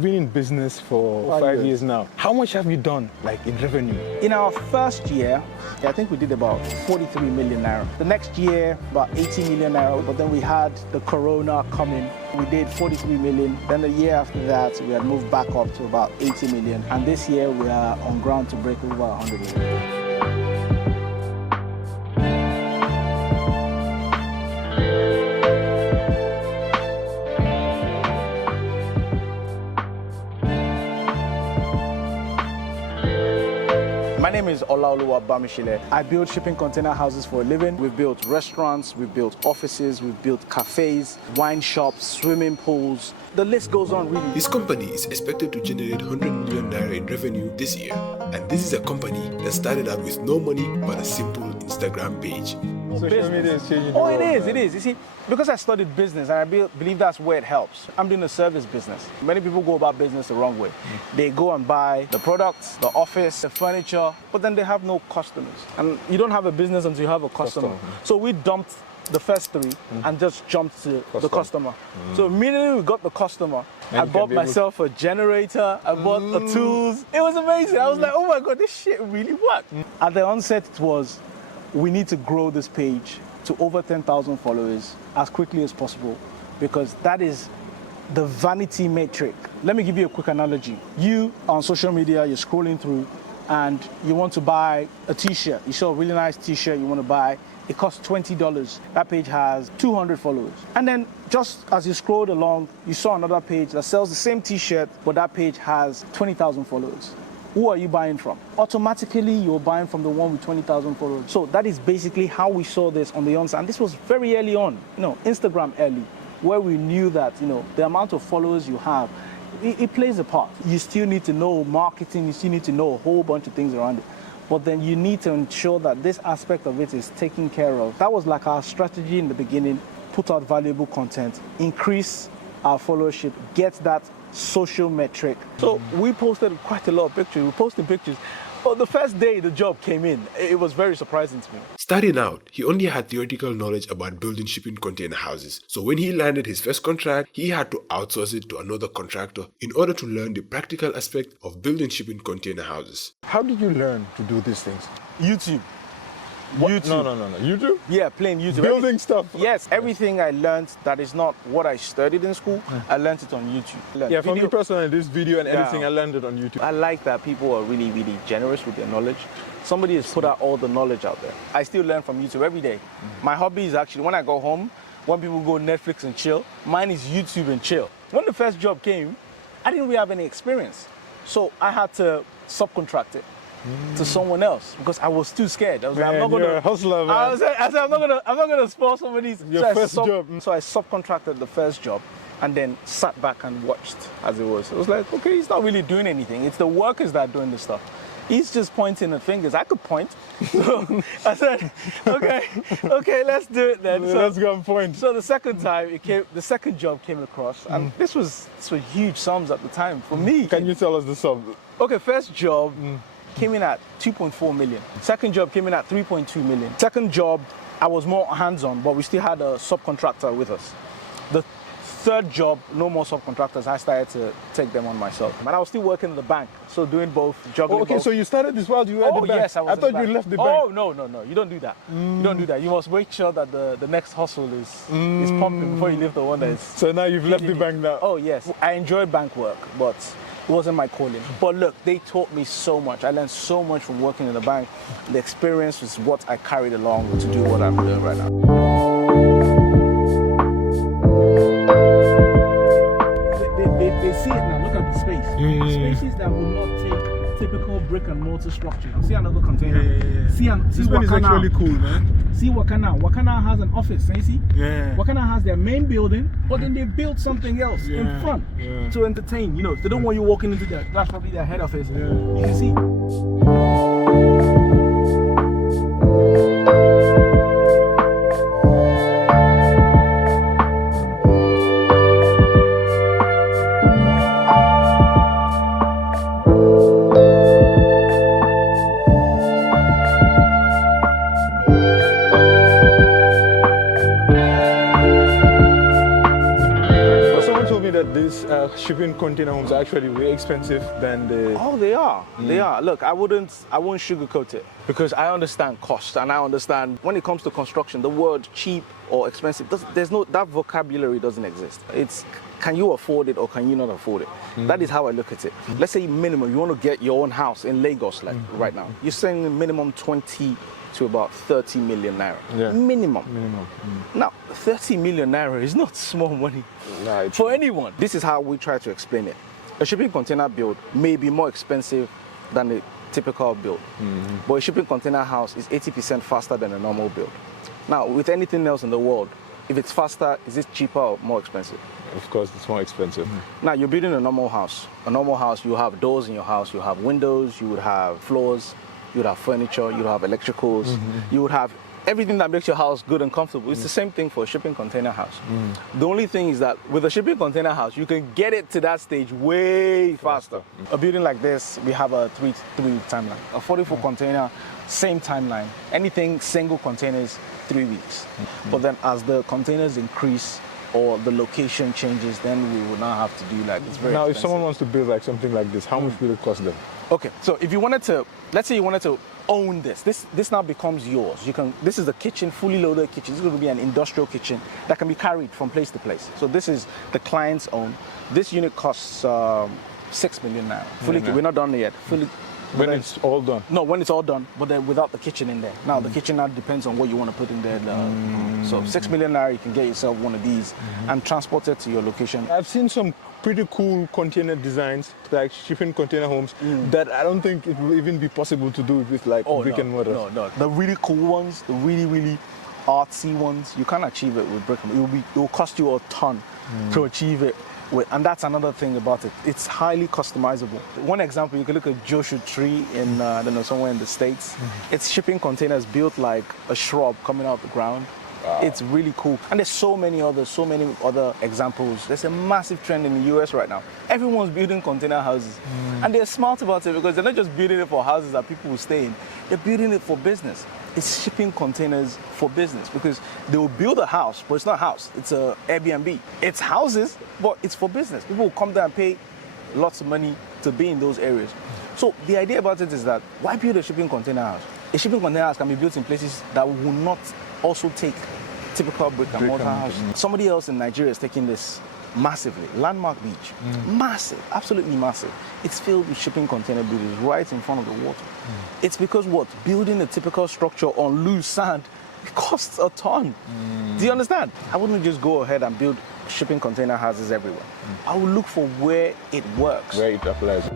you've been in business for 5 years now. How much have you done, like, in revenue? In our first year, I think we did about 43 million naira. The next year, about 80 million naira, but then we had the corona coming. We did 43 million. Then the year after that, we had moved back up to about 80 million. And this year, we are on ground to break over 100 million. My name is Olaoluwa Bamishile. I build shipping container houses for a living. We've built restaurants, we've built offices, we've built cafes, wine shops, swimming pools. The list goes on really. His company is expected to generate 100 million naira in revenue this year. And this is a company that started out with no money but a simple Instagram page. Social media is changing the world, It is. You see, because I studied business and I believe that's where it helps. I'm doing a service business. Many people go about business the wrong way. They go and buy the products, the office, the furniture, but then they have no customers. And you don't have a business until you have a customer. So we dumped the first three and just jumped to the customer. So immediately we got the customer. I bought myself a generator, I bought the tools. It was amazing. I was like, oh my God, this shit really worked. At the onset, it was, we need to grow this page to over 10,000 followers as quickly as possible, because that is the vanity metric. Let me give you a quick analogy. You on social media, you're scrolling through and you want to buy a t-shirt. You saw a really nice t-shirt you want to buy. It costs $20. That page has 200 followers. And then just as you scrolled along, you saw another page that sells the same t-shirt, but that page has 20,000 followers. Who are you buying from? Automatically, you're buying from the one with 20,000 followers. So that is basically how we saw this on the onset. And this was very early on, Instagram early, where we knew that, the amount of followers you have, it plays a part. You still need to know marketing, you still need to know a whole bunch of things around it. But then you need to ensure that this aspect of it is taken care of. That was like our strategy in the beginning: put out valuable content, increase our followership, get that social metric. So we posted quite a lot of pictures. We posted pictures. But the first day the job came in, it was very surprising to me. Starting out, he only had theoretical knowledge about building shipping container houses. So when he landed his first contract, he had to outsource it to another contractor in order to learn the practical aspect of building shipping container houses. How did you learn to do these things? YouTube. YouTube? No. YouTube? Yeah, playing YouTube. Building stuff? Yes, everything I learned that is not what I studied in school, I learned it on YouTube. Yeah, for me personally, this video and editing, I learned it on YouTube. I like that people are really, really generous with their knowledge. Somebody has put out all the knowledge out there. I still learn from YouTube every day. My hobby is actually, when I go home, when people go Netflix and chill, mine is YouTube and chill. When the first job came, I didn't really have any experience. So I had to subcontract it to someone else because I was too scared. I was like, I'm not gonna hustler, man. I said, I'm not gonna spoil somebody's first job. So I subcontracted the first job and then sat back and watched as it was. It was like, okay, he's not really doing anything. It's the workers that are doing the stuff. He's just pointing the fingers. I could point. So I said, okay, let's do it then. So, let's go and point. So the second time the second job came across, and this was huge sums at the time for me. Can you tell us the sum? Okay, first job came in at 2.4 million. Second job came in at 3.2 million. Second job, I was more hands-on, but we still had a subcontractor with us. The third job, no more subcontractors. I started to take them on myself. And I was still working in the bank, so doing both, juggling both. So you started this while you were at the bank? Yes, I was. I thought you left the bank. Oh, no. You don't do that. You don't do that. You must make sure that the next hustle is pumping before you leave the one that is... So now you've left the bank now? Oh, yes. I enjoyed bank work, but it wasn't my calling. But look, they taught me so much. I learned so much from working in the bank. The experience was what I carried along to do what I'm doing right now. They see it now. Look at the space. Spaces that will not take typical brick and mortar structure. See another container. See this one is actually cool, man. See Wakana. Wakana has an office, you see? Yeah. Wakana has their main building, but then they built something else in front to entertain. They don't want you walking into that's probably their head office. You can see. shipping container homes are actually way expensive than the... Oh, they are. They are. Look, I wouldn't sugarcoat it because I understand cost and I understand when it comes to construction, the word cheap or expensive, that vocabulary doesn't exist. It's can you afford it or can you not afford it? That is how I look at it. Let's say minimum, you want to get your own house in Lagos right now. You're saying minimum 20 to about 30 million naira. Yeah. Minimum. Minimum. Now, 30 million naira is not small money for anyone. This is how we try to explain it. A shipping container build may be more expensive than a typical build, but a shipping container house is 80% faster than a normal build. Now, with anything else in the world, if it's faster, is it cheaper or more expensive? Of course, it's more expensive. Now, you're building a normal house. A normal house, you have doors in your house, you have windows, you would have floors, you would have furniture, you would have electricals, you would have everything that makes your house good and comfortable. It's the same thing for a shipping container house. The only thing is that with a shipping container house, you can get it to that stage way faster. A building like this, we have a three-week timeline. A 40-foot container, same timeline. Anything single containers, 3 weeks. But then as the containers increase or the location changes, then we will now have to do like it's very Now, expensive. if someone wants to build like something like this, how much will it cost them? Okay, so if you wanted to, let's say you wanted to own this now becomes yours. This is a kitchen, fully loaded kitchen. This is going to be an industrial kitchen that can be carried from place to place. So this is the client's own. This unit costs 6 million naira. Fully, we're not done yet. Fully, When it's all done? No, when it's all done, but then without the kitchen in there. Now the kitchen now depends on what you want to put in there. So 6 million naira, you can get yourself one of these and transport it to your location. I've seen some pretty cool container designs, like shipping container homes, that I don't think it will even be possible to do with like brick and mortar. No. The really cool ones, the really artsy ones, you can't achieve it with brick and mortar. It will cost you a ton to achieve it. And that's another thing about it. It's highly customizable. One example, you can look at Joshua Tree in, I don't know, somewhere in the States. It's shipping containers built like a shrub coming out the ground. Wow. It's really cool. And there's so many other examples. There's a massive trend in the US right now. Everyone's building container houses. And they're smart about it because they're not just building it for houses that people will stay in. They're building it for business. It's shipping containers for business because they will build a house, but it's not a house. It's a Airbnb. It's houses, but it's for business. People will come there and pay lots of money to be in those areas. So the idea about it is that why build a shipping container house? A shipping container house can be built in places that will not also take typical brick and mortar houses. Somebody else in Nigeria is taking this massively. Landmark Beach, massive, absolutely massive. It's filled with shipping container buildings right in front of the water. It's because what? Building a typical structure on loose sand, it costs a ton. Do you understand? I wouldn't just go ahead and build shipping container houses everywhere. I would look for where it works. Where it applies.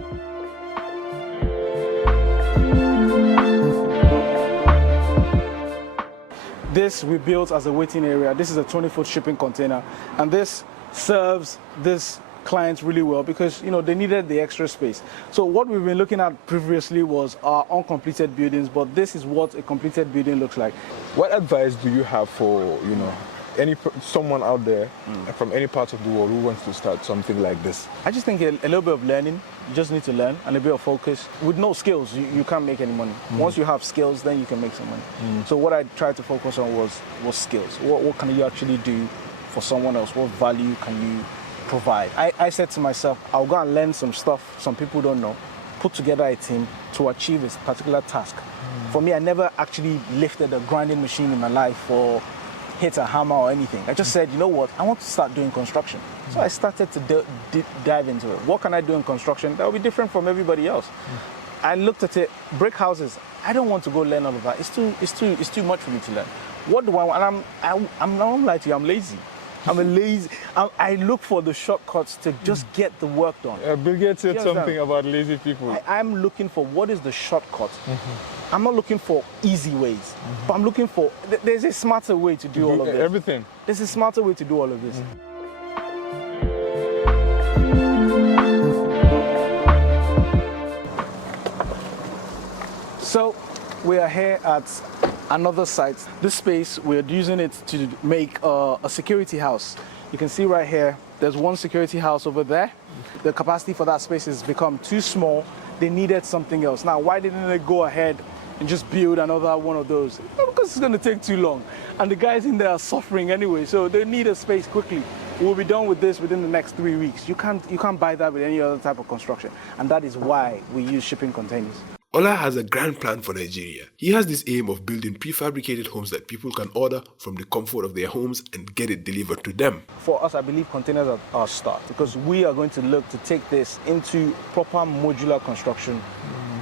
This we built as a waiting area. This is a 20-foot shipping container, and this serves this clients really well because they needed the extra space. So what we've been looking at previously was our uncompleted buildings, but this is what a completed building looks like. What advice do you have for someone out there from any part of the world who wants to start something like this? I just think a little bit of learning. You just need to learn and a bit of focus. With no skills, you can't make any money. Once you have skills, then you can make some money. So what I tried to focus on was skills. What can you actually do for someone else? What value can you provide? I said to myself, I'll go and learn some stuff some people don't know, put together a team to achieve this particular task. For me, I never actually lifted a grinding machine in my life or hit a hammer or anything. I just said, you know what, I want to start doing construction. So I started to dive into it. What can I do in construction that will be different from everybody else? I looked at it, brick houses. I don't want to go learn all of that. It's too much for me to learn. What do I want? And I'm not lying to you, I'm lazy. I'm a lazy. I look for the shortcuts to just get the work done. Bill Gates said something about lazy people. I'm looking for what is the shortcut. I'm not looking for easy ways, but I'm looking for, there's a smarter way to do all of this. Everything. There's a smarter way to do all of this. So we are here at another site. This space, we're using it to make a security house. You can see right here, there's one security house over there. The capacity for that space has become too small. They needed something else. Now, why didn't they go ahead and just build another one of those? Because it's going to take too long. And the guys in there are suffering anyway, so they need a space quickly. we'll be done with this within the next 3 weeks. You can't buy that with any other type of construction. And that is why we use shipping containers. Ola has a grand plan for Nigeria. He has this aim of building prefabricated homes that people can order from the comfort of their homes and get it delivered to them. For us, I believe containers are our start, because we are going to look to take this into proper modular construction,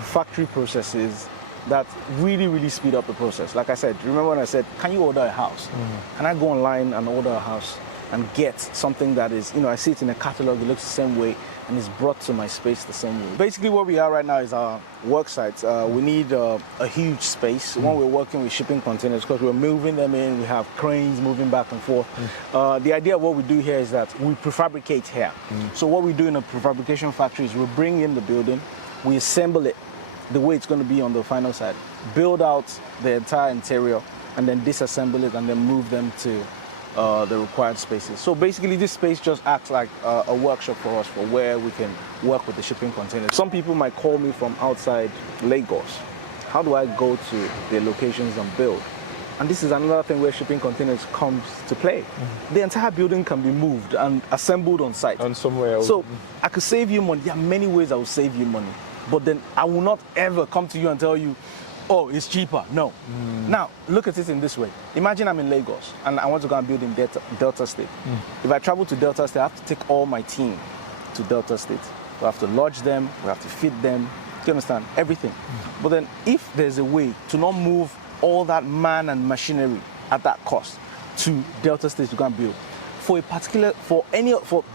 factory processes that really, really speed up the process. Like I said, remember when I said, can you order a house? Can I go online and order a house and get something that is, I see it in a catalog, it looks the same way, and it's brought to my space the same way. Basically where we are right now is our work site. We need a huge space when we're working with shipping containers, because we're moving them in, we have cranes moving back and forth. The idea of what we do here is that we prefabricate here. So what we do in a prefabrication factory is we bring in the building, we assemble it the way it's going to be on the final side, build out the entire interior, and then disassemble it and then move them to the required spaces. So basically this space just acts like a workshop for us for where we can work with the shipping containers. Some people might call me from outside Lagos. How do I go to their locations and build? And this is another thing where shipping containers comes to play. The entire building can be moved and assembled on site. And somewhere else. So I could save you money. There are many ways I will save you money. But then I will not ever come to you and tell you, oh, it's cheaper. No. Now, look at it in this way. Imagine I'm in Lagos and I want to go and build in Delta State. If I travel to Delta State, I have to take all my team to Delta State. We have to lodge them, we have to feed them. Do you understand? Everything. But then if there's a way to not move all that man and machinery at that cost to Delta State to go and build, for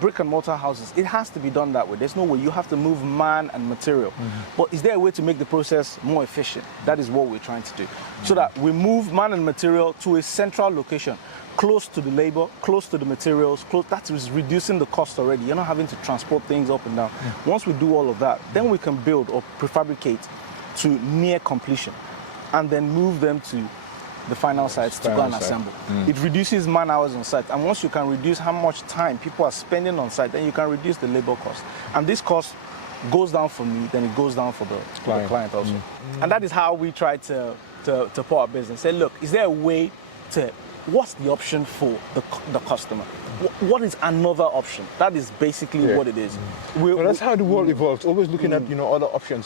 brick and mortar houses, it has to be done that way. There's no way. You have to move man and material. But is there a way to make the process more efficient? That is what we're trying to do. So that we move man and material to a central location, close to the labor, close to the materials, that is reducing the cost already. You're not having to transport things up and down. Once we do all of that, then we can build or prefabricate to near completion and then move them to the final sites to go and assemble. It reduces man hours on site, and once you can reduce how much time people are spending on site, then you can reduce the labor cost. And this cost goes down for me, then it goes down for the client also. And that is how we try to pour our business. Say, look, is there a way to, what's the option for the customer? What is another option? That is basically what it is. Well, that's how the world evolves, always looking at other options.